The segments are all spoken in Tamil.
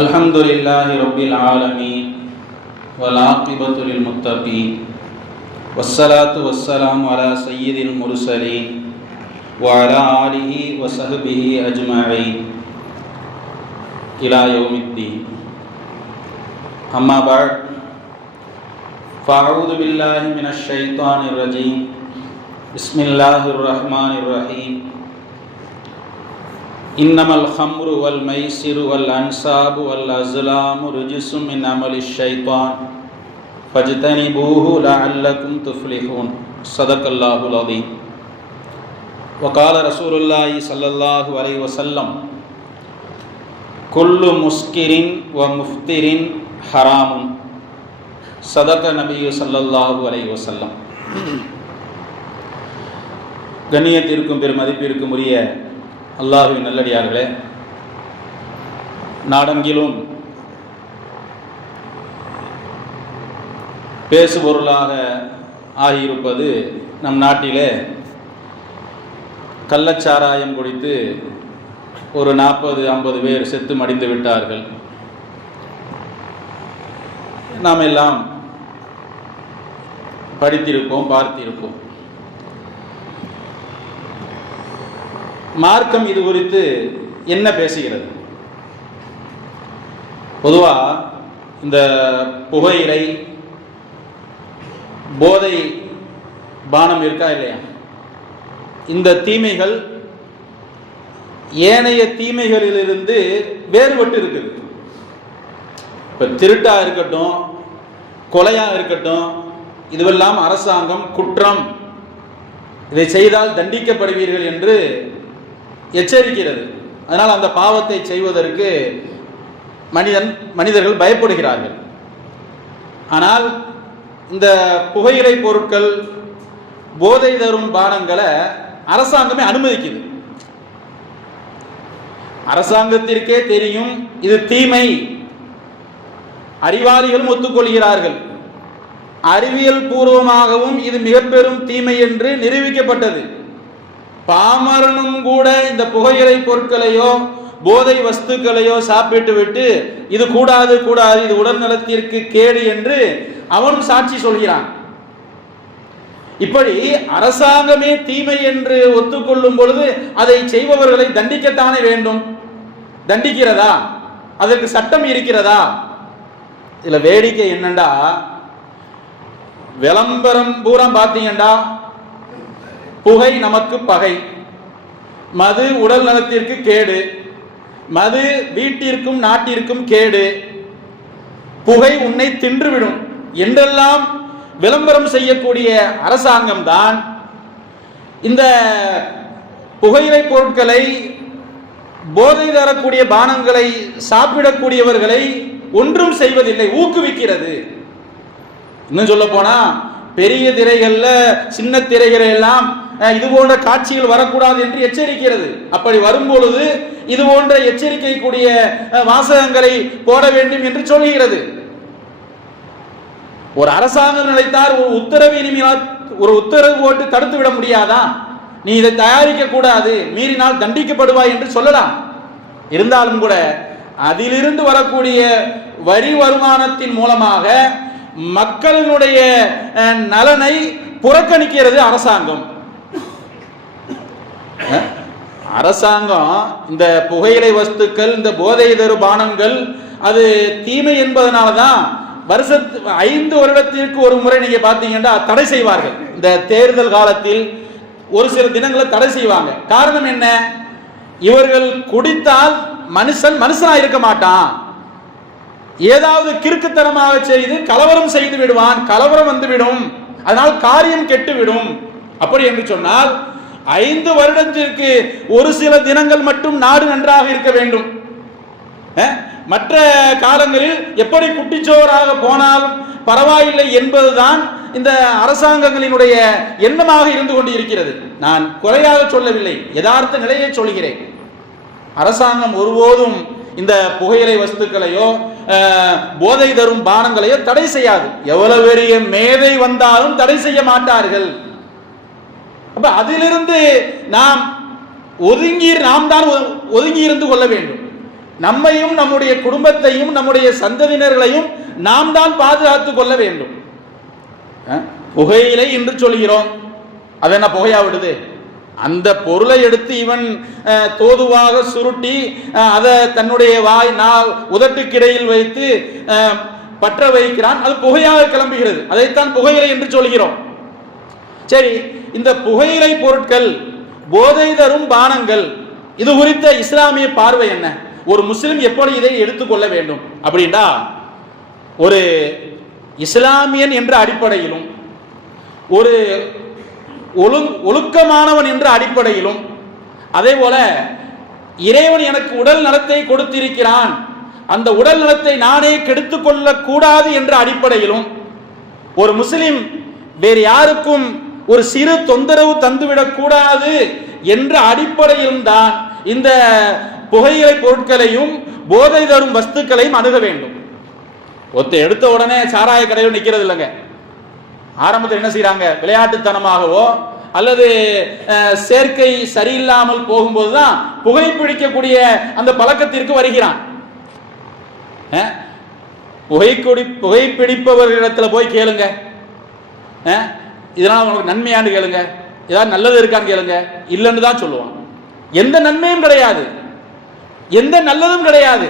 الحمد لله رب العالمين والعاقبة للمتقين والصلاة والسلام على سيد المرسلين وعلى آله وصحبه أجمعين إلى يوم الدين. أما بعد فأعوذ بالله من الشيطان الرجيم. بسم الله الرحمن الرحيم. إنما الخمر والميسر والأنصاب والأزلام رجس من عمل الشيطان فاجتنبوه لعلكم تفلحون. صدق الله العظيم. وقال رسول الله صلى الله عليه وسلم كل مسكر ومفتر حرام. صدق النبي صلى الله عليه وسلم. கண்ணியத்திற்கும் பெருமதிப்பிற்கும் உரிய அல்லாஹ்வின் நல்லடியார்களே, நாடெங்கிலும் பேசுபொருளாக ஆகியிருப்பது நம் நாட்டிலே கள்ளச்சாராயம் குடித்து ஒரு 40-50 பேர் செத்து மடிந்து விட்டார்கள். நாம் எல்லாம் படித்திருப்போம், பார்த்திருப்போம். மார்க்கம் இது குறித்து என்ன பேசுகிறது? பொதுவாக இந்த புகையிலை, போதை பானம் இருக்கா இல்லையா, இந்த தீமைகள் ஏனைய தீமைகளிலிருந்து வேறுபட்டு இருக்குது. இப்போ திருட்டா இருக்கட்டும், கொலையா இருக்கட்டும், இதுவெல்லாம் அரசாங்கம் குற்றம், இதை செய்தால் தண்டிக்கப்படுவீர்கள் என்று எச்சரிக்கிறது. அதனால் அந்த பாவத்தை செய்வதற்கு மனிதர்கள் பயப்படுகிறார்கள். ஆனால் இந்த புகையிலை பொருட்கள், போதை தரும் பானங்களை அரசாங்கமே அனுமதிக்குது. அரசாங்கத்திற்கே தெரியும் இது தீமை, அறிவாளிகளும் ஒத்துக்கொள்கிறார்கள். அறிவியல் பூர்வமாகவும் இது மிக பெரும் தீமை என்று நிரூபிக்கப்பட்டது. பாமரனும் கூட இந்த புகையிலை பொருட்களையோ போதை வஸ்துக்களையோ சாப்பிட்டு விட்டு இது கூடாது, இது உடல் நலத்திற்கு கேடு என்று அவனும் சாட்சி சொல்கிறான். இப்படி அரசாங்கமே தீமை என்று ஒத்துக்கொள்ளும் பொழுது அதை செய்பவர்களை தண்டிக்கத்தானே வேண்டும். தண்டிக்கிறதா? அதற்கு சட்டம் இருக்கிறதா? இதுல வேடிக்கை என்னண்டா, விளம்பரம் பூரா பார்த்தீங்கண்டா, புகை நமக்கு பகை, மது உடல் நலத்திற்கு கேடு, மது வீட்டிற்கும் நாட்டிற்கும் கேடு, புகை உன்னை தின்றுவிடும் என்றெல்லாம் விளம்பரம் செய்யக்கூடிய அரசாங்கம் தான் இந்த புகையிலை பொருட்களை, போதை தரக்கூடிய பானங்களை சாப்பிடக்கூடியவர்களை ஒன்றும் செய்வதில்லை, ஊக்குவிக்கிறது. இன்னும் சொல்ல போனா பெரிய திரைகள்ல சின்ன திரைகளை எல்லாம் இது போன்ற காட்சிகள் வரக்கூடாது என்று எச்சரிக்கிறது. அப்படி வரும்பொழுது இது போன்ற எச்சரிக்கை கூடிய வாசகங்களை போட வேண்டும் என்று சொல்கிறது. ஒரு அரசாங்கம் நினைத்தால் ஒரு உத்தரவு போட்டு தடுத்து விட முடியாதா? நீ இதை தயாரிக்க கூடாது, மீறினால் தண்டிக்கப்படுவாய் என்று சொல்லலாம். இருந்தாலும் கூட அதிலிருந்து வரக்கூடிய வரி வருமானத்தின் மூலமாக மக்களுடைய நலனை புறக்கணிக்கிறது அரசாங்கம். அரசாங்கம் இந்த புகையிலை வஸ்துக்கள், இந்த போதை தரு பானங்கள் அது தீமை என்பதனாலதான் 5 வருடத்திற்கு ஒரு முறை நீங்க பாத்தீங்கன்னா தடை செய்வார்கள். இந்த தேர்தல் காலத்தில் ஒரு சில தினங்களை தடை செய்வாங்க. காரணம் என்ன? இவர்கள் குடித்தால் மனுஷனா இருக்க மாட்டான், ஏதாவது கிறுக்குத்தனமாக செய்து கலவரம் செய்து விடுவான், கலவரம் வந்துவிடும், அதனால் காரியம் கெட்டுவிடும். அப்படி என்று சொன்னால் 5 வருடத்திற்கு ஒரு சில தினங்கள் மட்டும் நாடு நன்றாக இருக்க வேண்டும். மற்ற காலங்களில் எப்படி குட்டிச்சோராக போனாலும் பரவாயில்லை என்பதுதான் இந்த அரசாங்கங்களினுடைய எண்ணமாக இருந்து கொண்டு இருக்கிறது. நான் குறையாக சொல்லவில்லை, யதார்த்த நிலையை சொல்கிறேன். அரசாங்கம் ஒருபோதும் இந்த புகையிலை வஸ்துக்களையோ போதை தரும் பானங்களையோ தடை செய்யாது. எவ்வளவு பெரிய மேதை வந்தாலும் தடை செய்ய மாட்டார்கள். அப்ப அதிலிருந்து நாம் தான் ஒதுங்கி இருந்து கொள்ள வேண்டும். நம்மையும் நம்முடைய குடும்பத்தையும் நம்முடைய சந்ததியினர்களையும் நாம் தான் பாதுகாத்துக் கொள்ள வேண்டும். புகையிலை என்று சொல்கிறோம், அது என்ன புகையா விடுது? அந்த பொருளை எடுத்து இவன் தோதுவாக சுருட்டி அதை தன்னுடைய உதட்டுக்கிடையில் வைத்து பற்ற வைக்கிறான், அது புகையாக கிளம்புகிறது. அதைத்தான் புகையிலை என்று சொல்கிறோம். சரி, இந்த புகையிலை பொருட்கள், போதை தரும் பானங்கள், இது குறித்த இஸ்லாமிய பார்வை என்ன? ஒரு முஸ்லிம் எப்படி இதை எடுத்துக்கொள்ள வேண்டும் அப்படின்னா, ஒரு இஸ்லாமியன் என்ற அடிப்படையிலும் ஒரு ஒழுக்கமானவன் என்ற அடிப்படையிலும், அதே போல இறைவன் எனக்கு உடல் நலத்தை கொடுத்திருக்கிறான், அந்த உடல் நலத்தை நானே கெடுத்துக் கொள்ளக் கூடாது என்ற அடிப்படையிலும், ஒரு முஸ்லிம் வேறு யாருக்கும் ஒரு சிறு தொந்தரவு தந்துவிடக் கூடாது என்ற அடிப்படையிலும் தான் இந்த புகையிலை பொருட்களையும் போதை தரும் வஸ்துக்களையும் அணுக வேண்டும். எடுத்த உடனே சாராய கடையில் நிற்கிறது இல்லைங்க. ஆரம்பத்தில் என்ன செய்யறாங்க? விளையாட்டுத்தனமாகவோ அல்லது சேர்க்கை சரியில்லாமல் போகும்போதுதான் புகைப்பிடிக்கக்கூடிய அந்த பழக்கத்திற்கு வருகிறான். புகைப்பிடிப்பவர்களிடத்தில் போய் கேளுங்க, இதனால் உங்களுக்கு நன்மையான்னு கேளுங்க, ஏதாவது நல்லது இருக்கான்னு கேளுங்க, இல்லைன்னு தான் சொல்லுவான். எந்த நன்மையும் கிடையாது, எந்த நல்லதும் கிடையாது,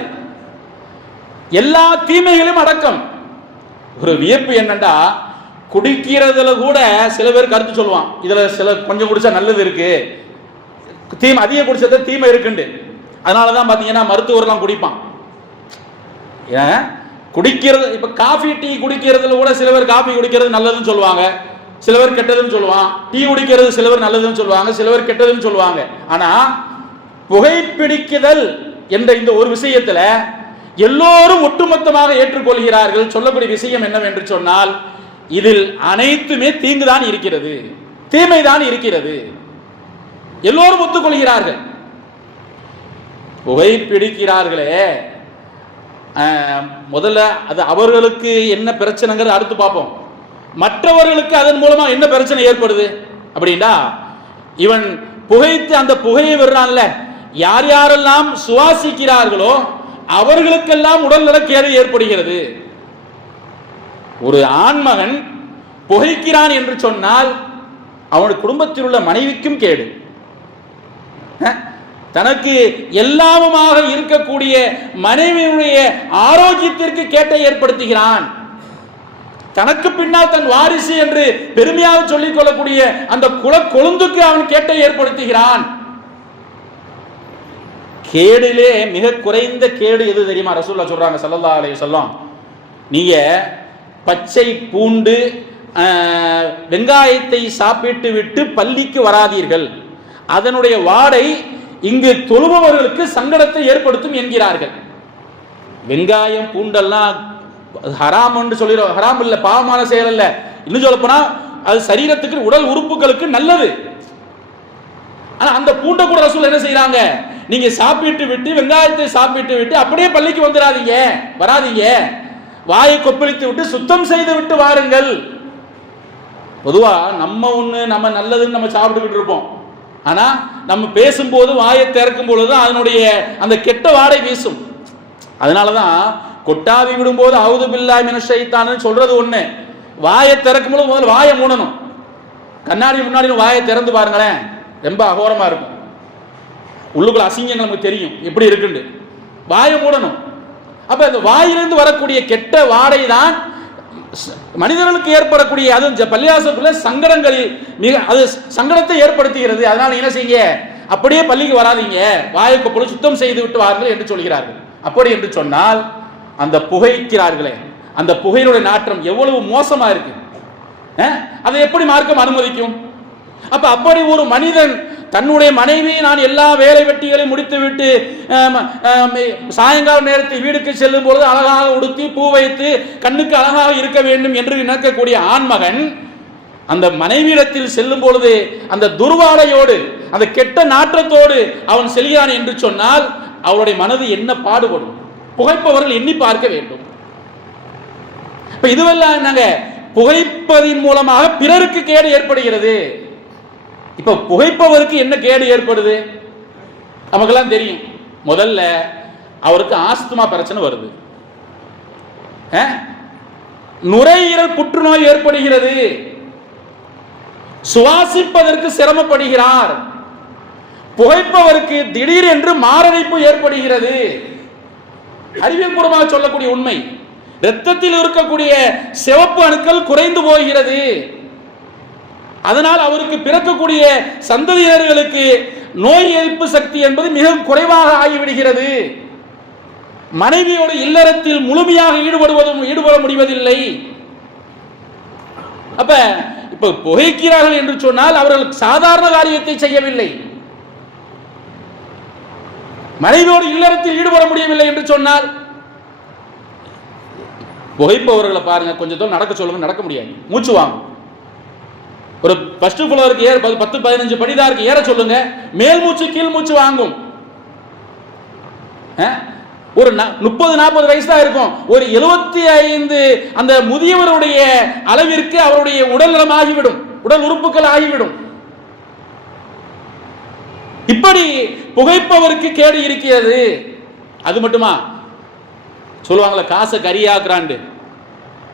எல்லா தீமைகளும் அடக்கம். ஒரு வியப்பு என்னண்டா, குடிக்கிறதுல கூட சில பேர் கருத்து சொல்லுவான், இதுல சில கொஞ்சம் குடிச்சா நல்லது இருக்கு, தீமை அதிக குடிச்சத தீமை இருக்குண்டு. அதனாலதான் பாத்தீங்கன்னா மருத்துவர்லாம் குடிப்பான். குடிக்கிறது, இப்ப காஃபி டீ குடிக்கிறதுல கூட சில பேர் காஃபி குடிக்கிறது நல்லதுன்னு சொல்லுவாங்க, சில பேர் கெட்டதுன்னு சொல்லுவான். டீ குடிக்கிறது சில பேர் நல்லதுன்னு சொல்லுவாங்க, சில பேர் கெட்டதுன்னு சொல்லுவாங்க. ஆனா புகைப்பிடிக்குதல் என்ற இந்த ஒரு விஷயத்துல எல்லோரும் ஒட்டுமொத்தமாக ஏற்றுக்கொள்கிறார்கள். சொல்லக்கூடிய விஷயம் என்னவென்று சொன்னால், இதில் அனைத்துமே தீங்குதான் இருக்கிறது, தீமைதான் இருக்கிறது, எல்லோரும் ஒத்துக்கொள்கிறார்கள். புகைப்பிடிக்கிறார்களே, முதல்ல அது அவர்களுக்கு என்ன பிரச்சனைங்கிறது அடுத்து பார்ப்போம். மற்றவர்களுக்கு அதன் மூலமா என்ன பிரச்சனை ஏற்படுது அப்படின்னா, இவன் புகைத்து அந்த புகையை விடுறான்ல, யார் யாரெல்லாம் சுவாசிக்கிறார்களோ அவர்களுக்கெல்லாம் உடல்நல கேடு ஏற்படுகிறது. ஒரு ஆண்மகன் புகைக்கிறான் என்று சொன்னால் அவனுடைய குடும்பத்தில் உள்ள மனைவிக்கும் கேடு, தனக்கு எல்லாமுமாக இருக்கக்கூடிய மனைவியுடைய ஆரோக்கியத்திற்கு கேட்டை ஏற்படுத்துகிறான். தனக்கு பின்னால் தன் வாரிசு என்று பெருமையாக சொல்லிக் கொள்ளக்கூடிய அந்த குல கொழுந்துக்கு அவன் கேட்டை ஏற்படுத்துகிறான். கேடிலே மிக குறைந்த கேடு எது தெரியுமா? ரசூலுல்லாஹ் சொல்றாங்க ஸல்லல்லாஹு அலைஹி வஸல்லம், நீங்க பச்சை பூண்டு வெங்காயத்தை சாப்பிட்டு விட்டு பள்ளிக்கு வராதீர்கள், அதனுடைய வாடை இங்கு தொழுபவர்களுக்கு சங்கடத்தை ஏற்படுத்தும் என்கிறார்கள். வெங்காயம் பூண்டெல்லாம் ஹராம் என்று சொல்லிடுறோம், ஹராம் இல்ல, பாவமான செயல் அல்ல, இன்னும் சொல்ல போனா அது சரீரத்துக்கு உடல் உறுப்புகளுக்கு நல்லது. ஆனா அந்த பூண்டை கூட ரசூல் என்ன செய்யறாங்க, நீங்க சாப்பிட்டு விட்டு வெங்காயத்தை சாப்பிட்டு விட்டு அப்படியே பள்ளிக்கு வந்துடாதீங்க, வராதீங்க, வாயை கொப்பளித்து விட்டு சுத்தம் செய்து விட்டு வாருங்கள். பொதுவா நம்ம ஒண்ணு நம்ம நல்லதுன்னு நம்ம சாப்பிட்டுக்கிட்டு இருப்போம், ஆனா நம்ம பேசும்போது வாயை திறக்கும் பொழுதுதான் அதனுடைய அந்த கெட்ட வாடை வீசும். அதனாலதான் கொட்டாவி விடும்போது அவுது பில்லாஹி மினஷ் ஷைத்தான்னு சொல்றது ஒண்ணு, வாயை திறக்கும் போது முதல்ல வாயை மூடணும். கண்ணாடி முன்னாடி வாயை திறந்து பாருங்களேன், ரொம்ப அகோரமா இருக்கும், உள்ளுக்குள்ள அசிங்கங்கள் நமக்கு தெரியும் எப்படி இருக்குன்னு. வாயை மூடணும். அப்ப அந்த வாயிலிருந்து வரக்கூடிய கெட்ட வாடை தான் மனிதர்களுக்கு ஏற்படக்கூடிய, அதுவும் பள்ளிவாசலுக்குள்ள சங்கடங்களில் மிக அது சங்கடத்தை ஏற்படுத்துகிறது. அதனால என்ன செய்யுங்க, அப்படியே பள்ளிக்கு வராதீங்க, வாய்க்கு பொழுது சுத்தம் செய்து விட்டு வாருங்கள் என்று சொல்கிறார்கள். அப்படி என்று சொன்னால் அந்த புகைக்கிறார்களே, அந்த புகையினுடைய நாற்றம் எவ்வளவு மோசமா இருக்கு, அதை எப்படி மார்க்கம் அனுமதிக்கும்? அப்ப அப்படி ஒரு மனிதன் தன்னுடைய மனைவி நான் எல்லா வேலை வெட்டிகளையும் முடித்து விட்டு சாயங்கால நேரத்தில் வீடுக்கு செல்லும் பொழுது அழகாக உடுத்தி பூ வைத்து கண்ணுக்கு அழகாக இருக்க வேண்டும் என்று நினைக்கக்கூடிய ஆண்மகன் அந்த மனைவியிடத்தில் செல்லும் பொழுது அந்த துர்வாடையோடு அந்த கெட்ட நாற்றத்தோடு அவன் செல்கிறான் என்று சொன்னால் அவருடைய மனது என்ன பாடுபடும்? புகைப்பவர்கள் எண்ணி பார்க்க வேண்டும். இப்ப இதுவெல்லாம் என்னங்க, புகைப்பதின் மூலமாக பிறருக்கு கேடு ஏற்படுகிறது. இப்ப புகைப்பவருக்கு என்ன கேடு ஏற்படுது நமக்கெல்லாம் தெரியும். முதல்ல அவருக்கு ஆஸ்துமா பிரச்சனை வருது, நுரையீரல் புற்றுநோய் ஏற்படுகிறது, சுவாசிப்பதற்கு சிரமப்படுகிறார், புகைப்பவருக்கு திடீர் என்று மாரடைப்பு ஏற்படுகிறது. அறிவியல் பூர்வமாக சொல்லக்கூடிய உண்மை. இரத்தத்தில் இருக்கக்கூடிய சிவப்பு அணுக்கள் குறைந்து போகிறது. அதனால் அவருக்கு பிறக்கக்கூடிய சந்ததியினர்களுக்கு நோய் எதிர்ப்பு சக்தி என்பது மிகவும் குறைவாக ஆகிவிடுகிறது. மனைவியோடு இல்லறத்தில் முழுமையாக ஈடுபட முடிவதில்லை. அப்ப இப்ப புகைக்கிறார்கள் என்று சொன்னால் அவர்கள் சாதாரண காரியத்தை செய்யவில்லை. மனைவியோடு இல்லறத்தில் ஈடுபட முடியவில்லை என்று சொன்னால், புகைப்பவர்களை பாருங்க, கொஞ்சம் தூரம் நடக்க சொல்லுங்க, நடக்க முடியாது, மூச்சு வாங்க. ஒரு ஃபர்ஸ்ட் ஃப்ளோருக்கு ஏற 10-15 படிதாருக்கு ஏற சொல்லுங்க, மேல் மூச்சு கீழ் மூச்சு வாங்கும். ஒரு 30-40 வயசு தான் இருக்கும். ஒரு 75 அந்த முதியவருடைய அளவிற்கு அவருடைய உடல் நலம் ஆகிவிடும், உடல் உறுப்புகள் ஆகிவிடும். இப்படி புகைப்பவருக்கு கேடு இருக்கிறது. அது மட்டுமா சொல்லுவாங்களே, காசை கரியாக்குறாண்டு.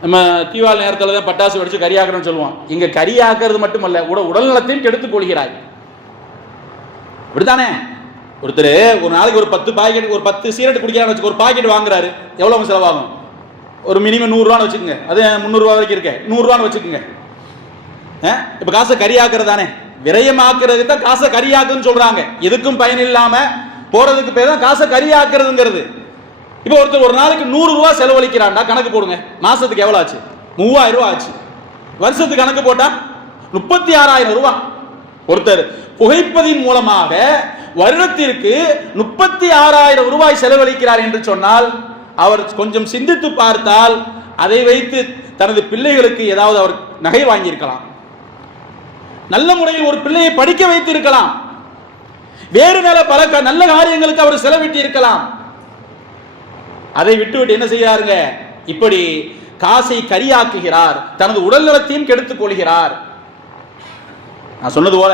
நம்ம தீபாவளி நேரத்தில் தான் பட்டாசு வெடிச்சு கரியாக்குறோம்னு சொல்லுவோம். இங்க கரியாக்குறது மட்டுமல்ல, உடல் நலத்தையும் கெடுத்துக் கொள்கிறாய். இப்படித்தானே ஒருத்தர் ஒரு நாளைக்கு ஒரு 10 பாக்கெட், ஒரு 10 சிகரெட் குடிக்கிறான்னு வச்சுக்க, ஒரு பாக்கெட் வாங்குறாரு, எவ்வளவு செலவாகும்? ஒரு மினிமம் 100 ரூபான்னு வச்சுக்கோங்க, அது 300 ரூபா வரைக்கும் இருக்க, 100 ரூபான்னு வச்சுக்கோங்க. இப்ப காசை கரியாக்குறது தானே, விரயமாக்குறது தான் காசை கரியாக்குன்னு சொல்றாங்க. எதுக்கும் பயன் இல்லாம போறதுக்கு பேர் தான் காசை கரியாக்குறதுங்கிறது. இப்ப ஒருத்தர் ஒரு நாளைக்கு 100 ரூபாய் செலவழிக்கிறான்டா, கணக்கு போடுங்க, மாசத்துக்கு எவ்வளவு ஆச்சு? 3000 ரூபாய் ஆச்சு. வருஷத்துக்கு கணக்கு போட்டா 36,000 ரூபாய். ஒருத்தர் புகைப்பதின் மூலமாக வருடத்திற்கு 36,000 ரூபாய் செலவழிக்கிறார் என்று சொன்னால், அவர் கொஞ்சம் சிந்தித்து பார்த்தால் அதை வைத்து தனது பிள்ளைகளுக்கு ஏதாவது அவர் நகை வாங்கியிருக்கலாம், நல்ல முறையில் ஒரு பிள்ளையை படிக்க வைத்து இருக்கலாம், வேறு பல நல்ல காரியங்களுக்கு அவர் செலவிட்டு இருக்கலாம். அதை விட்டுவிட்டு என்ன செய்யாருங்க, இப்படி காசை கரியாக்குகிறார், தனது உடல் நலத்தையும் கெடுத்துக் கொள்கிறார். நான் சொன்னது போல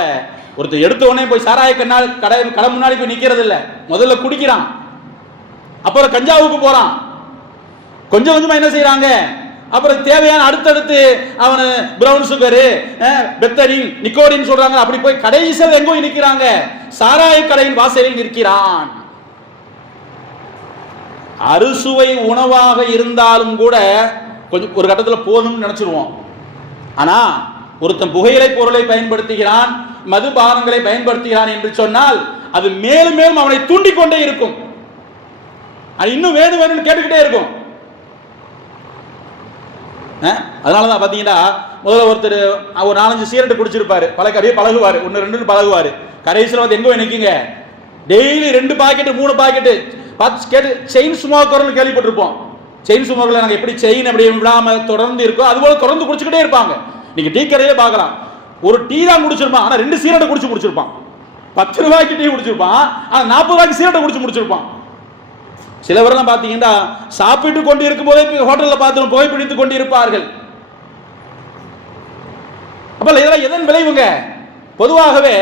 ஒருத்தர் எடுத்த உடனே போய் சாராய கடை முன்னாடி போய் நிக்கிறது இல்ல, முதல்ல குடிக்கிறான், அப்புறம் கஞ்சாவுக்கு போறான், கொஞ்சம் கொஞ்சமா என்ன செய்யறாங்க, அப்புறம் தேவையான அடுத்தடுத்து அவனு பிரவுன் சுகரு, பெத்தடின், நிக்கோடின் சொல்றாங்க. அப்படி போய் கடைசியில் எங்கோ நிற்கிறாங்க, சாராய கடையின் வாசலில் நிற்கிறான். அறுசுவை உணவாக இருந்தாலும் கூட கொஞ்சம் ஒரு கட்டத்தில் போதும்னு நினைச்சிருவோம். ஆனா ஒருத்தன் புகையிலை பொருளை பயன்படுத்துகிறான், மதுபானங்களை பயன்படுத்துகிறான் என்று சொன்னால் அது மேலும் மேலும் அவனை தூண்டிக்கொண்டே இருக்கும். இன்னும் வேணும் வேணும்னு கேட்டுக்கிட்டே இருக்கும். அதனாலதான் பாத்தீங்கன்னா, முதல்ல ஒருத்தர் ஒரு 4-5 சிகரெட் குடிச்சிருப்பாரு, பழகுவாரு, 1-2 பழகுவாரு, கடைசியில் வந்து எங்க நிற்குங்க, டெய்லி 2 பாக்கெட் 3 பாக்கெட் கேட்டு செயின் ஸ்மோக்கர்னு கேள்விப்பட்டிருப்போம். செயின் ஸ்மோக்கர்ல நாங்கள் எப்படி செயின் அப்படி விடாம தொடர்ந்து இருக்கோம், அது போல தொடர்ந்து குடிச்சுக்கிட்டே இருப்பாங்க. நீங்க டீ கடையிலே பார்க்கலாம், ஒரு டீ தான் குடிச்சிருப்பான், ஆனா 2 சிகரெட் குடிச்சு முடிச்சிருப்பான். 10 ரூபாய்க்கு டீ குடிச்சிருப்பான், ஆனா 40 ரூபாய்க்கு சிகரெட் குடிச்சு முடிச்சிருப்பான். சிலவரெல்லாம் பார்த்தீங்கன்னா சாப்பிட்டு கொண்டு இருக்கும் போதே ஹோட்டலில் பார்த்து புகைப்பிடித்துக் கொண்டு இருப்பார்கள். அப்ப இதெல்லாம் எதன் விளைவுங்க? பொதுவாகவே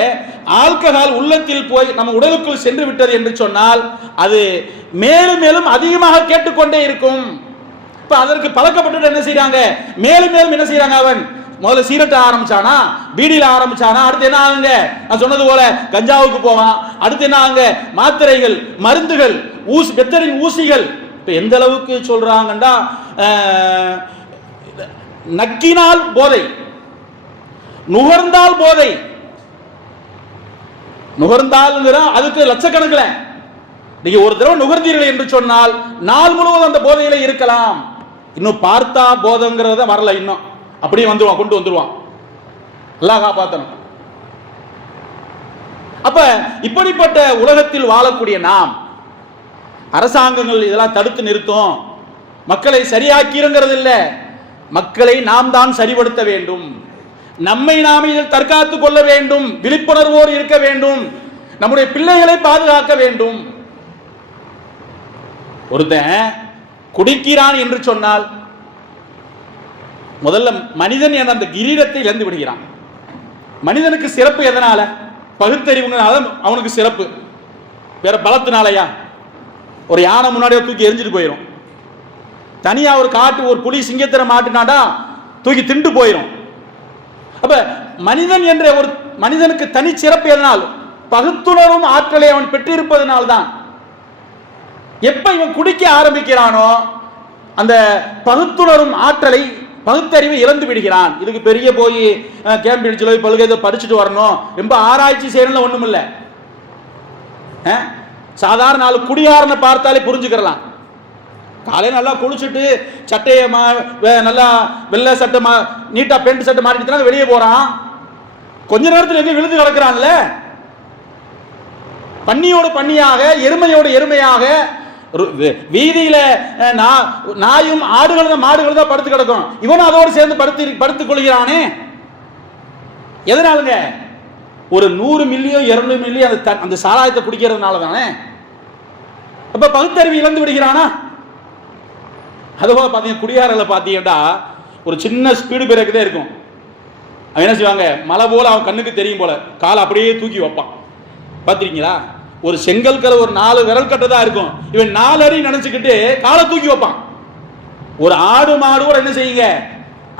ஆல்கஹால் உள்ளத்தில் போய் நம்ம உடலுக்குள் சென்று விட்டது என்று சொன்னால் அது மேலும் மேலும் அதிகமாக கேட்டுக்கொண்டே இருக்கும். இப்ப அதற்கு பழக்கப்பட்டு என்ன செய்யறாங்க, மேலும் மேலும் என்ன செய்யறாங்க, அவன் முதல்ல சீரட்ட ஆரம்பிச்சானா, பீடியில ஆரம்பிச்சானா, அடுத்து என்ன ஆகுங்க, நான் சொன்னது போல கஞ்சாவுக்கு போவான், அடுத்து என்ன ஆகுங்க, மாத்திரைகள், மருந்துகள், பெத்தரின் ஊசிகள். இப்ப எந்த அளவுக்கு சொல்றாங்கடா, நக்கினால் போதை, நுகர்ந்தால் போதை, நுகர்ந்தால் அதுக்கு லட்சக்கணக்கில். நீங்க ஒரு தடவை நுகர்ந்தீர்கள் என்று சொன்னால் நாள் முழுவதும் அந்த போதையில இருக்கலாம். இன்னும் பார்த்தா போதைங்கிறத வரல, இன்னும் அப்படியே வந்துருவான், கொண்டு வந்துருவான். அல்லாஹ் காப்பாத்தணும். அப்ப இப்படிப்பட்ட உலகத்தில் வாழக்கூடிய நாம், அரசாங்கங்கள் இதெல்லாம் தடுத்து நிறுத்தும், மக்களை சரியாக்கிறங்கிறது இல்ல, மக்களை நாம் தான் சரிபடுத்த வேண்டும், நம்மை நாம் இதில் தற்காத்துக் கொள்ள வேண்டும், விழிப்புணர்வோடு இருக்க வேண்டும், நம்முடைய பிள்ளைகளை பாதுகாக்க வேண்டும். ஒருத்தன் குடிக்கிறான் என்று சொன்னால் முதல்ல மனிதன் என்ற அந்த கிரீடத்தை இழந்து விடுகிறான். மனிதனுக்கு சிறப்பு எதனால? பகுத்தறிவுனால அவனுக்கு சிறப்பு, வேற பலத்தினாலயா? ஒரு யானை முன்னாடியே தூக்கி எரிஞ்சிட்டு போயிடும். தனியா ஒரு காட்டு ஒரு புலி சிங்கத்திர மாட்டினாடா தூக்கி திண்டு போயிடும். அப்ப மனிதன் என்ற ஒரு மனிதனுக்கு தனி சிறப்பு எதனால்? பகுத்துணரும் ஆற்றலை அவன் பெற்றிருப்பதனால்தான். எப்ப இவன் குடிக்க ஆரம்பிக்கிறானோ அந்த பகுத்துணரும் ஆற்றலை பகுத்தறிவை இழந்து விடுகிறான். இதுக்கு பெரிய போய் கேம்பிரிட்ஜில் பல்கலை படிச்சுட்டு வரணும், ரொம்ப ஆராய்ச்சி செய்யணும் ஒண்ணும் இல்லை. சாதாரண நாலு குடியாரனை பார்த்தாலே புரிஞ்சுக்கலாம். காலையில் நல்லா குளிச்சுட்டு சட்டையை நல்லா வெள்ளை சட்டை நீட்டா பேண்ட் சட்டை மாட்டிட்டு வெளியே போறான். கொஞ்ச நேரத்தில் எங்க விழுந்து கிடக்கிறான்ல. பன்னியோடு பன்னியாக, எருமையோடு எருமையாக, வீதியில நாயும் ஆடுகளும் மாடுகள் தான் படுத்து கிடக்கும். இவனும் அதோடு சேர்ந்து படுத்துக் கொள்கிறானே. எதனாலுங்க? ஒரு 100 மில்லியோ 200 மில்லியோ அந்த சாராயத்தை குடிக்கிறதுனால தானே. அப்ப பகுத்தறிவு இழந்து விடுகிறானா? அதுபோல பாத்தீங்கன்னா குடியாரல பாத்தீங்கன்னா ஒரு சின்ன ஸ்பீடு பிரேக் தான் இருக்கும். அவன் என்ன செய்வாங்க, மலை போல அவன் கண்ணுக்கு தெரியும் போல காலை அப்படியே தூக்கி வைப்பான். பாத்திருக்கீங்களா? ஒரு செங்கல் கரை ஒரு 4 விரல் கட்ட தான் இருக்கும். இவன் 4 அடி நினைச்சுக்கிட்டு காலை தூக்கி வைப்பான். ஒரு ஆடு மாடு கூட என்ன செய்யுங்க,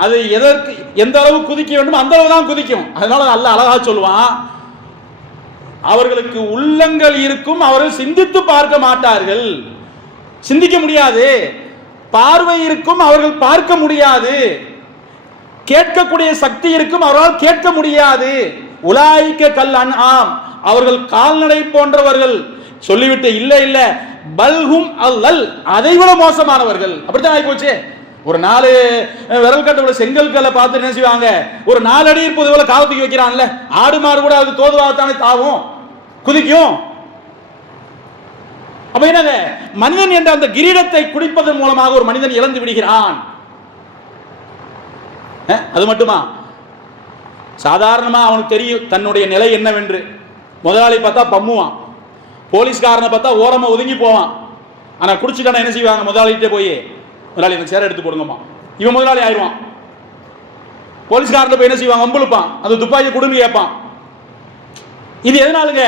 அது எதற்கு எந்த அளவு குதிக்க வேண்டும் அந்த அளவு தான் குதிக்கும். அதனால நல்ல அழகா சொல்லுவான், அவர்களுக்கு உள்ளங்கள் இருக்கும், அவர்கள் சிந்தித்து பார்க்க மாட்டார்கள். சிந்திக்க முடியாது. பார்வை இருக்கும், அவர்கள் பார்க்க முடியாது. கேட்கக்கூடிய சக்தி இருக்கும், அவர்களால் கேட்க முடியாது. உலாயிக்க கல் அன்ஆம், அவர்கள் கால்நடை போன்றவர்கள். சொல்லிவிட்டு இல்ல இல்ல பல்ஹும் அல்லல், அதைவிட மோசமானவர்கள். அப்படித்தான் ஆகி போச்சு. ஒரு 4 விரல் கட்ட செங்கல் கல்லை பார்த்து என்ன செய்வாங்க, ஒரு 4 அடி இருப்பது போல காலத்துக்கு வைக்கிறான்ல. ஆடு மாடு கூட அது தோதுவாகத்தானே தாவும், குதிக்கும். அப்ப என்னங்க, மனிதன் என்ற அந்த கிரீடத்தை குடிப்பதன் மூலமாக ஒரு மனிதன் இழந்து விடுகிறான். அது மட்டுமா? சாதாரணமா அவனுக்கு தெரியும் தன்னுடைய நிலை என்னவென்று. முதலாளி பார்த்தா பம்முவான், போலீஸ்காரனை பார்த்தா ஓரமா ஒதுங்கி போவான். ஆனா குடிச்சுட்டான என்ன செய்வாங்க, முதலாளிகிட்டே போய் முதலாளி எனக்கு சேர எடுத்து போடுங்கம்மா, இவன் முதலாளி ஆயிடுவான். போலீஸ்காரன் போய் என்ன செய்வாங்க, அம்புழுப்பான், அந்த துப்பாக்கி கொடுங்க கேட்பான். இது எதனாலுங்க?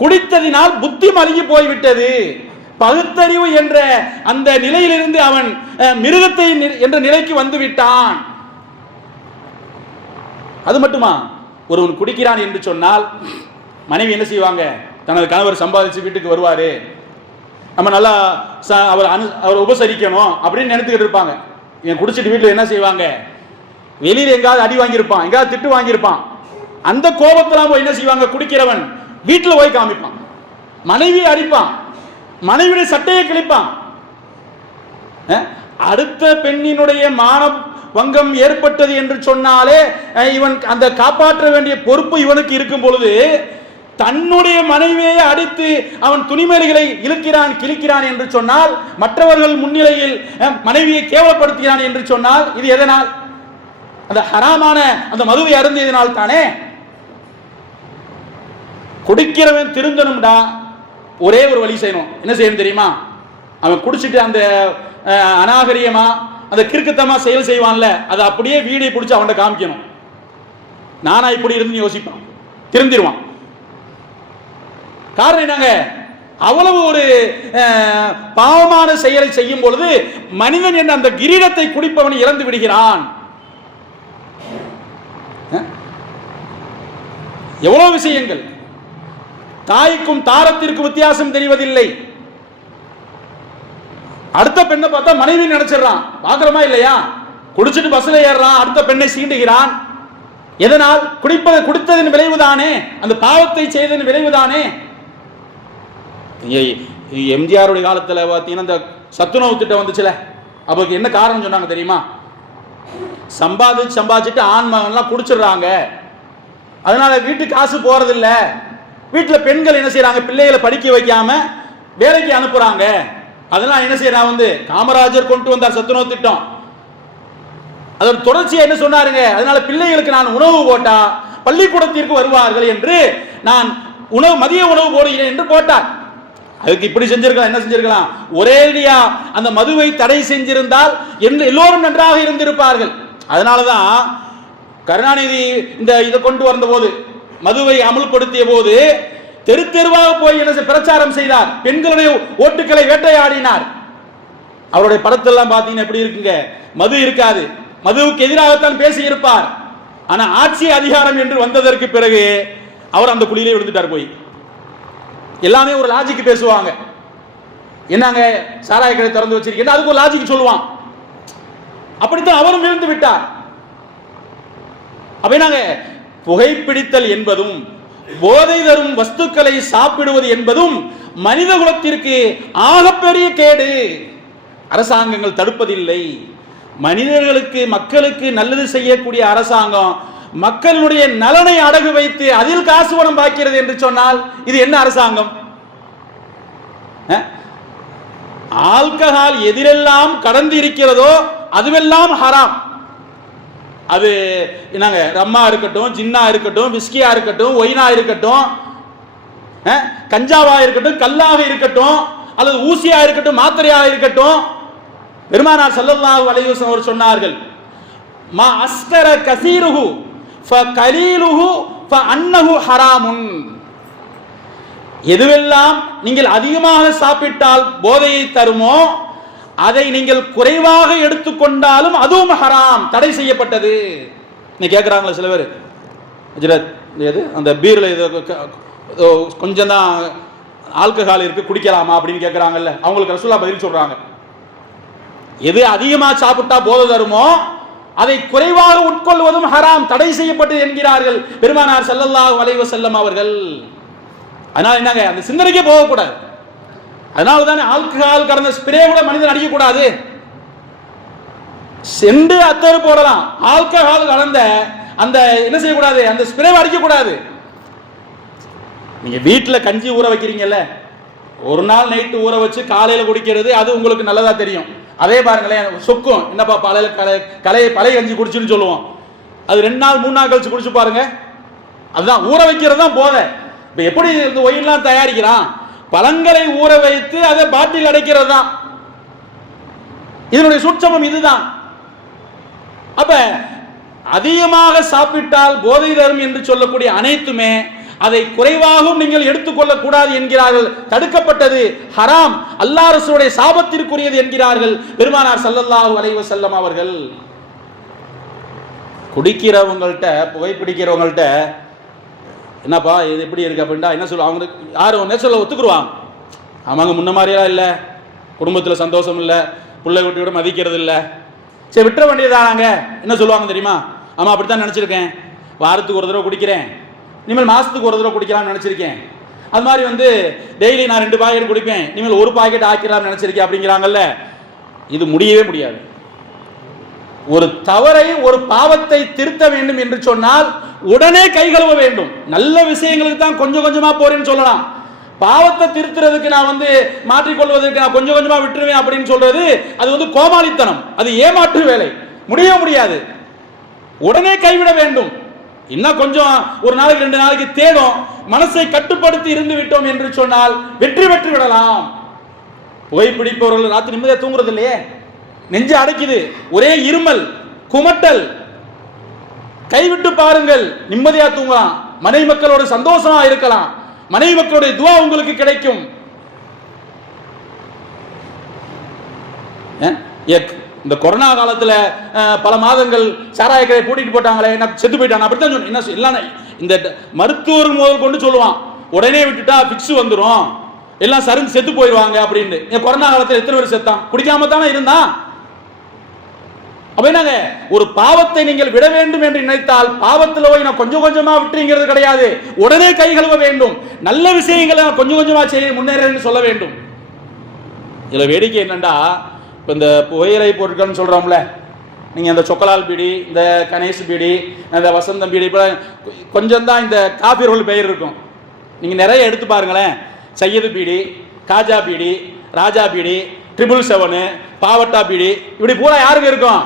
குடித்ததினால் புத்தி மழுங்கி போய்விட்டது. பகுத்தறிவு என்ற அந்த நிலையிலிருந்து அவன் மிருகத்தை என்ற நிலைக்கு வந்து விட்டான். அது மட்டுமா? ஒருவன் குடிக்கிறான் என்று சொன்னால் மனைவி என்ன செய்வாங்க, தனது கணவர் சம்பாதிச்சு வீட்டுக்கு வருவாரு, நம்ம நல்லா அவர் உபசரிக்கணும் அப்படின்னு நினைத்துக்கிட்டு இருப்பாங்க. இவன் குடிச்சிட்டு வீட்டில் என்ன செய்வாங்க, வெளியில் எங்காவது அடி வாங்கியிருப்பான், எங்காவது திட்டு வாங்கியிருப்பான். அந்த கோபத்தெல்லாம் போய் என்ன செய்வாங்க, குடிக்கிறவன் வீட்டில் போய் காமிப்பான், மனைவியை அடிப்பான், மனைவியுடைய சட்டையை கிழிப்பான். அடுத்த பெண்ணினுடைய மான வங்கம் ஏற்பட்டது என்று சொன்னாலே இவன் அந்த காப்பாற்ற வேண்டிய பொறுப்பு இவனுக்கு இருக்கும் பொழுது தன்னுடைய மனைவியை அடித்து அவன் துணிமணிகளை இழுக்கிறான், கிழிக்கிறான் என்று சொன்னால், மற்றவர்கள் முன்னிலையில் மனைவியை கேவலப்படுத்துகிறான் என்று சொன்னால், இது எதனால்? அந்த ஹராமான அந்த மதுவை அருந்தியதனால் தானே. குடிக்கிறவன் திருந்தணும்டா, ஒரே ஒரு வழி செய்யணும். என்ன செய்யணும் தெரியுமா? அவன் குடிச்சிட்டு அந்த அநாகரியமா அந்த கிறுக்குத்தமா செயல் செய்வான்ல, அதை அப்படியே வீடியோ பிடிச்சி அவன்கிட்ட காமிக்கணும். நானா இப்படி இருந்து யோசிப்பான், திருந்திருவான். காரணம் என்னங்க, அவ்வளவு ஒரு பாவமான செயலை செய்யும் பொழுது மனிதன் என்ற அந்த கிரீடத்தை குடிப்பவன் இறந்து விடுகிறான். எவ்வளவு விஷயங்கள். தாய்க்கும் தாரத்திற்கும் வித்தியாசம் தெரிவதில்லை. அடுத்த பெண்ணை பார்த்தா மனைவி நினைச்சிடறான். பாக்குறமா இல்லையா? குடிச்சிட்டு பஸ்ல ஏறான், அடுத்த பெண்ணை சீண்டுகிறான். எதனால்? குடித்ததின் விளைவுதானே, அந்த பாவத்தை செய்ததின் விளைவுதானே. எம்ஜிஆருடைய காலத்துல பார்த்தீங்கன்னா இந்த சத்துணவு திட்டம் வந்துச்சுல, அப்ப என்ன காரணம் சொன்னாங்க தெரியுமா? சம்பாதிச்சுட்டு ஆண் மகன்லாம் குடிச்சிடுறாங்க, அதனால வீட்டுக்கு காசு போறதில்ல, வீட்டுல பெண்கள் என்ன செய்யறாங்க, பிள்ளைகளை படிக்க வைக்காம வேலைக்கு அனுப்புறாங்க. அதெல்லாம் என்ன செய்யறாங்க, காமராஜர் கொண்டு வந்தார் சத்துணவு திட்டம். அதோட தொடர்ச்சியா என்ன சொன்னாருங்க, அதனால பிள்ளைகளுக்கு நான் உணவு போட்டா பள்ளிக்கூடத்திற்கு வருவார்கள் என்று நான் மதிய உணவு போடுகிறேன் என்று போட்டார். அதுக்கு இப்படி செஞ்சிருக்கலாம், என்ன செஞ்சிருக்கலாம், ஒரேடியா அந்த மதுவை தடை செஞ்சிருந்தால் எல்லோரும் நன்றாக இருந்திருப்பார்கள். அதனாலதான் கருணாநிதி இந்த இதை கொண்டு வந்த போது, மதுவை அமுல்படுத்திய போது தெரு தெருவாக போய் என்ன பிரச்சாரம் செய்தார், பெண்களுடைய ஓட்டுக்களை வேட்டையாடினார். அவருடைய படத்தெல்லாம் பார்த்தீங்கன்னா எப்படி இருக்குங்க, மது இருக்காது, மதுவுக்கு எதிராகத்தான் பேசி இருப்பார். ஆனா ஆட்சி அதிகாரம் என்று வந்ததற்கு பிறகு அவர் அந்த குழியிலே விழுந்துட்டார். போய் எல்லாமே ஒரு லாஜிக் பேசுவாங்க. என்னங்க சாராய கடை திறந்து வச்சிருக்கீங்க, அதுக்கு ஒரு லாஜிக் சொல்லுவான். அப்படித்தான் அவரும் விழுந்து விட்டார். அப்ப என்னங்க, புகைப்பிடித்தல் என்பதும் போதை தரும் வஸ்துக்களை சாப்பிடுவது என்பதும் மனித குலத்திற்கு ஆகப்பெரிய கேடு. அரசாங்கங்கள் தடுப்பதில்லை. மனிதர்களுக்கு மக்களுக்கு நல்லது செய்யக்கூடிய அரசாங்கம் மக்களுடைய நலனை அடகு வைத்து அதில் காசு பணம் பார்க்கிறது என்று சொன்னால் இது என்ன அரசாங்கம்? ஆல்கஹால் எதிரெல்லாம் கடந்து இருக்கிறதோ அதுவெல்லாம் ஹராம். அது என்னங்க, ரம்மா இருக்கட்டும், ஜின்னா இருக்கட்டும், விஸ்கியா இருக்கட்டும், ஒயினா இருக்கட்டும், கஞ்சாவா இருக்கட்டும், கல்லாக இருக்கட்டும், அல்லது ஊசியா இருக்கட்டும், மாத்திரையாக இருக்கட்டும், பெருமானார் ஸல்லல்லாஹு அலைஹி வஸல்லம் அவர் சொன்னார்கள், மா அஸ்கர கஸீருஹு ஃபகலீலுஹு ஃபஅன்னஹு ஹராமுன். எதுவெல்லாம் நீங்கள் அதிகமாக சாப்பிட்டால் போதையை தருமோ அதை நீங்கள் குறைவாக எடுத்துக்கொண்டாலும் அதுவும் ஹராம், தடை செய்யப்பட்டது. நீ கேட்குறாங்களா சில பேர், அந்த பீரில் கொஞ்சம் தான் ஆல்கஹால் இருக்கு குடிக்கலாமா அப்படின்னு கேட்குறாங்கல்ல, அவங்களுக்கு ரசூலுல்லாஹ் பதில் சொல்றாங்க, எது அதிகமாக சாப்பிட்டா போதை தருமோ அதை குறைவாக உட்கொள்வதும் ஹராம், தடை செய்யப்பட்டது என்கிறார்கள் பெருமானார் ஸல்லல்லாஹு அலைஹி வஸல்லம் அவர்கள். அதனால என்னங்க, அந்த சிந்தனைக்கே போகக்கூடாது. அதனால தானே ஆல்கஹால் கடந்த ஸ்ப்ரே கூட மனிதன் அடிக்கக்கூடாது. சென்று அத்தர் போடலாம், ஆல்கஹால் கலந்த அந்த என்ன செய்யக்கூடாது, அந்த ஸ்ப்ரே அடிக்கக்கூடாது. நீங்க வீட்டில் கஞ்சி ஊற வைக்கிறீங்கல்ல, ஒரு நாள் நைட்டு ஊற வச்சு காலையில் குடிக்கிறது அது உங்களுக்கு நல்லதா தெரியும். அதே பாருங்களேன், சொக்கும், என்னப்பா பழைய கஞ்சி குடிச்சுன்னு சொல்லுவோம். அது 2 நாள் 3 நாள் கழிச்சு குடிச்சு பாருங்க, அதுதான் ஊற வைக்கிறது தான் போதை. இப்போ எப்படி இந்த ஒயின்லாம் தயாரிக்கிறான், பழங்களை ஊற வைத்து அதை பாட்டில் அடைக்கிறது தான். இதனுடைய சூட்சமம் இதுதான். அப்ப அதிகமாக சாப்பிட்டால் போதை தரும் என்று சொல்லக்கூடிய அனைத்துமே அதை குறைவாகவும் நீங்கள் எடுத்துக்கொள்ள கூடாது என்கிறார்கள். தடுக்கப்பட்டது, ஹராம், அல்லாஹ் ரசூலுடைய சாபத்திற்குரியது என்கிறார்கள் பெருமானார் ஸல்லல்லாஹு அலைஹி வஸல்லம் அவர்கள். குடிக்கிறவங்கள்ட்ட, புகைப்பிடிக்கிறவங்கள்ட்ட என்னப்பா இது எப்படி இருக்கு அப்படின்னா என்ன சொல்லுவாங்க, அவங்களுக்கு யாரும் என்ன சொல்ல ஒத்துக்குருவாங்க, அவங்க முன்ன மாதிரியா இல்லை, குடும்பத்தில் சந்தோஷம் இல்லை, பிள்ளை குட்டியோட மதிக்கிறது இல்லை, சரி விட்டுற வேண்டியதானாங்க. என்ன சொல்லுவாங்க தெரியுமா, ஆமாம் அப்படித்தான் நினச்சிருக்கேன், வாரத்துக்கு ஒரு தடவை குடிக்கிறேன், இனிமேல் மாதத்துக்கு ஒரு தடவை குடிக்கலாம்னு நினச்சிருக்கேன், அது மாதிரி டெய்லி நான் 2 பாக்கெட் குடிப்பேன், இனிமேல் 1 பாக்கெட் ஆக்கிடலாம்னு நினச்சிருக்கேன் அப்படிங்கிறாங்கல்ல. இது முடியவே முடியாது. ஒரு தவறை, ஒரு பாவத்தை திருத்த வேண்டும் என்று சொன்னால் உடனே கை கழுவ வேண்டும். நல்ல விஷயங்களுக்கு தான் கொஞ்சம் கொஞ்சமா போறேன்னு சொல்லலாம். பாவத்தை திருத்துறதுக்கு நான் மாற்றிக்கொள்வதற்கு நான் கொஞ்சம் கொஞ்சமா விட்டுருவேன் அப்படின்னு சொல்றது அது கோமாளித்தனம், அது ஏமாற்று வேலை, முடியவே முடியாது. உடனே கைவிட வேண்டும். இன்னும் கொஞ்சம் ஒரு நாளைக்கு 2 நாளைக்கு தேடும், மனசை கட்டுப்படுத்தி இருந்து விட்டோம் என்று சொன்னால் வெற்றி பெற்று விடலாம். புகைப்பிடிப்பவர்கள் ராத்திரி நிம்மதியா தூங்குறது இல்லையே, நெஞ்சு அடைக்குது, ஒரே இருமல், குமட்டல். கைவிட்டு பாருங்கள், நிம்மதியா தூங்கலாம், மனைவி மக்களோட சந்தோஷமா இருக்கலாம், மனைவி மக்களுடைய துவா உங்களுக்கு கிடைக்கும். இந்த கொரோனா காலத்துல பல மாதங்கள் சாராய கடை பூட்டிட்டு போட்டாங்களே, என்ன செத்து போயிட்டாங்க அப்படித்தான் சொன்ன. என்ன எல்லாம் இந்த மருத்துவர் முதல் கொண்டு சொல்லுவான், உடனே விட்டுட்டா பிக்ஸ் வந்துடும், எல்லாம் சரிஞ்சு செத்து போயிடுவாங்க அப்படின்னு. கொரோனா காலத்தில் எத்தனை பேர் செத்தான்? குடிக்காம தானே இருந்தான். அப்ப என்னங்க, ஒரு பாவத்தை நீங்கள் விட வேண்டும் என்று நினைத்தால் பாவத்தில் போய் நான் கொஞ்சம் கொஞ்சமா விட்டுங்கிறது கிடையாது, உடனே கை கழுவ வேண்டும். நல்ல விஷயங்களை கொஞ்சம் கொஞ்சமா செய்ய முன்னேறன்னு சொல்ல வேண்டும். இதுல வேடிக்கை என்னண்டா, இப்போ இந்த புகையிலை பொருட்கள்னு சொல்றோம்ல, நீங்க அந்த சொக்கலால் பீடி, இந்த கணேஷ் பீடி, இந்த வசந்தம் பீடி, இப்போ கொஞ்சம் தான் இந்த காபிர்கள் பெயர் இருக்கும். நீங்க நிறைய எடுத்து பாருங்களேன், சையது பீடி, காஜா பீடி, ராஜா பீடி, 777, பாவட்டா பீடி, இப்படி பூரா யாருக்கு இருக்கும்?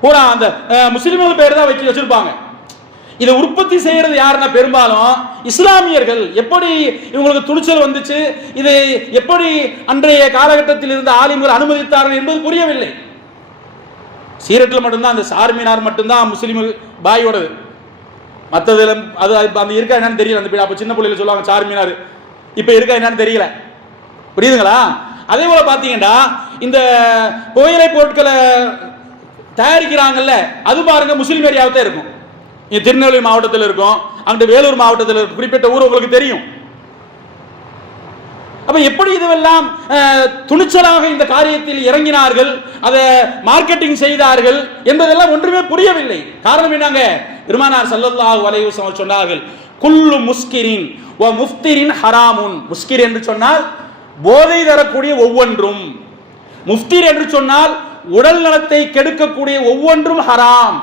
பூரா அந்த முஸ்லிம்கள் பேர் தான் வச்சிருப்பாங்க. இதை உற்பத்தி செய்யறது யாருன்னா பெரும்பாலும் இஸ்லாமியர்கள். எப்படி இவங்களுக்கு துணிச்சல் வந்துச்சு, இது எப்படி அன்றைய காலகட்டத்தில் இருந்த ஆலிம்கள் அனுமதித்தார்கள் என்பது புரியவில்லை. சீரட்டில் மட்டும்தான் அந்த சார்மினார் மட்டும்தான் முஸ்லிம் பாயோடது. மற்றதுல அது அந்த இருக்கா என்னன்னு தெரியல. அந்த அப்போ சின்ன பிள்ளைல சொல்லுவாங்க சார்மினார், இப்போ இருக்கா என்னன்னு தெரியல. புரியுதுங்களா? அதே போல பார்த்தீங்கன்னா இந்த புகையிலை பொருட்களை தயாரிக்கிறாங்கல்ல, அது பாருங்க முஸ்லீம் ஏரியாவை தான் இருக்கும். இங்கே திருநெல்வேலி மாவட்டத்தில் இருக்கும், அங்கிட்டு வேலூர் மாவட்டத்தில் இருக்கும், குறிப்பிட்ட ஊர் உங்களுக்கு தெரியும். அப்ப எப்படி இதுவெல்லாம் துணிச்சலாக இந்த காரியத்தில் இறங்கினார்கள், அதை மார்க்கெட்டிங் செய்தார்கள் என்பதெல்லாம் ஒன்றுமே புரியவில்லை. காரணம் என்னங்க? பெருமானார் ஸல்லல்லாஹு அலைஹி வஸல்லம் சொன்னார்கள், குல்லு முஸ்கிரின் வ முஃப்திரின் ஹராமுன். முஸ்கிர் என்று சொன்னால் போதை தரக்கூடிய ஒவ்வொன்றும், முஃப்திர் என்று சொன்னால் உடல் நலத்தை கெடுக்கக்கூடிய ஒவ்வொன்றும் ஹராம்.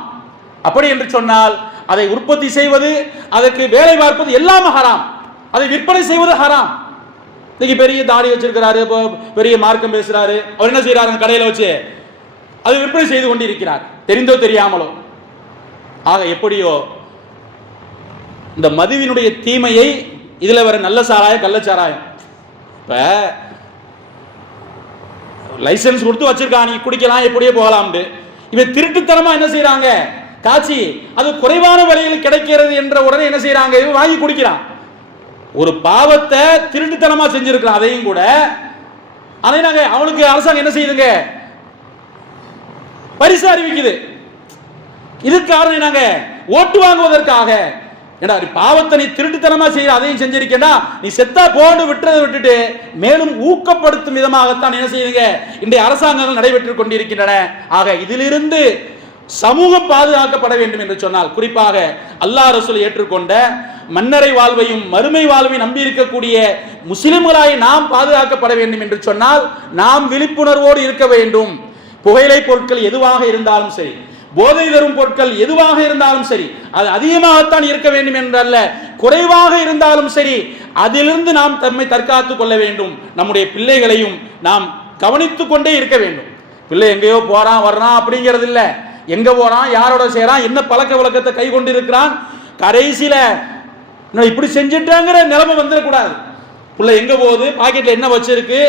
அப்படி என்று சொன்னால் அதை உற்பத்தி செய்வது, அதற்கு வேலை பார்ப்பது எல்லாம் ஹராம், அதை விற்பனை செய்வது ஹராம். இன்னைக்கு பெரிய தாடி வச்சிருக்கிறாரு, பெரிய மார்க்கம் பேசுறாரு, அவர் என்ன செய்யறாரு? கடையில் வச்சு அது விற்பனை செய்து கொண்டிருக்கிறார், தெரிந்தோ தெரியாமலோ. ஆக எப்படியோ இந்த மதுவினுடைய தீமையை, இதுல வர நல்ல சாராயம் கள்ளச்சாராயம், இப்ப லைசன்ஸ் கொடுத்து வச்சிருக்கான், நீ குடிக்கலாம் எப்படியே போகலாம்னு. இவன் திருட்டுத்தனமா என்ன செய்யறாங்க? காட்சி அது குறைவான விலையில் கிடைக்கிறது என்ற உடனே என்ன செய்யறாங்க? இவன் வாங்கி குடிக்கிறான். ஒரு பாவத்தை திருட்டுத்தனமா செஞ்சிருக்கிறான், அதையும் கூட அதை நாங்க அவனுக்கு அரசாங்கம் என்ன செய்யுதுங்க? பரிசு அறிவிக்குது. இதுக்கு காரணம் என்னங்க? ஓட்டு வாங்குவதற்காக. ஏன்னா பாவத்தை நீ திருட்டுத்தனமா செய்யற, அதையும் செஞ்சிருக்கேன்னா நீ செத்தா போன்னு விட்டுறதை விட்டுட்டு மேலும் ஊக்கப்படுத்தும் விதமாகத்தான் என்ன செய்யுங்க இன்றைய அரசாங்கங்கள் நடைபெற்றுக் கொண்டிருக்கின்றன. ஆக இதிலிருந்து சமூகம் பாதுகாக்கப்பட வேண்டும் என்று சொன்னால், குறிப்பாக அல்லாஹ் ரசூல் ஏற்றுக்கொண்ட மன்னரை வாழ்வையும் மறுமை வாழ்வையும் நம்பி இருக்கக்கூடிய முஸ்லிம்களாய் நாம் பாதுகாக்கப்பட வேண்டும் என்று சொன்னால் நாம் விழிப்புணர்வோடு இருக்க வேண்டும். புகையிலை பொருட்கள் எதுவாக இருந்தாலும் சரி, போதை தரும் பொருட்கள் எதுவாக இருந்தாலும் சரி, அது அதிகமாகத்தான் இருக்க வேண்டும் என்றல்ல, குறைவாக இருந்தாலும் சரி, அதிலிருந்து நாம் தம்மை தற்காத்துக் கொள்ள வேண்டும். நம்முடைய பிள்ளைகளையும் நாம் கவனித்துக் கொண்டே இருக்க வேண்டும். பிள்ளை எங்கேயோ போறான் வர்றான் அப்படிங்கிறது இல்லை, எங்க போறான், யாரோட செய்யறான், என்ன பழக்க வழக்கத்தை கை கொண்டு இருக்கிறான், கடைசியில இப்படி செஞ்சுட்டாங்கிற நிலைமை வந்துடக்கூடாது. பிள்ளை எங்க போகுது, பாக்கெட்ல என்ன வச்சிருக்கு,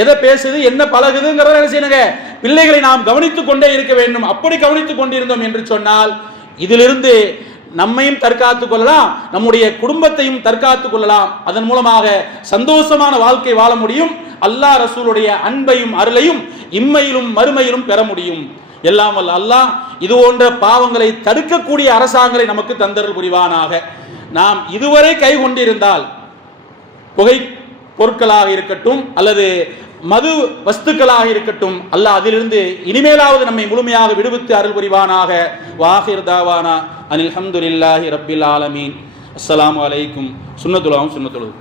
எதை பேசுது, என்ன பழகுதுங்கிறத என்ன செய்யணுங்க? பிள்ளைகளை நாம் கவனித்துக் கொண்டே இருக்க வேண்டும். அப்படி கவனித்துக் கொண்டிருந்தோம் என்று சொன்னால் இதிலிருந்து நம்மையும் தற்காத்துக் கொள்ளலாம், நம்முடைய குடும்பத்தையும் தற்காத்துக் கொள்ளலாம். அதன் மூலமாக சந்தோஷமான வாழ்க்கை வாழ முடியும். அல்லாஹ் ரசூலுடைய அன்பையும் அருளையும் இம்மையிலும் மறுமையிலும் பெற முடியும். எல்லாம் வல்ல அல்லாஹ் இது போன்ற பாவங்களை தடுக்கக்கூடிய அரசாங்கங்களை நமக்கு தந்தருள் புரிவானாக. நாம் இதுவரை கை கொண்டிருந்தால், புகை பொருட்களாக இருக்கட்டும் அல்லது மது வஸ்துக்களாக இருக்கட்டும், அல்லாஹ் அதிலிருந்து இனிமேலாவது நம்மை முழுமையாக விடுவித்து அருள் புரிவானாக. வாஹிர் தாவானா அனில் ஹம்துலில்லாஹி ரப்பில் ஆலமீன். அஸ்ஸலாமு அலைக்கும். சுன்னத்துல்லாஹும் சுன்னத்துல்லாஹ்.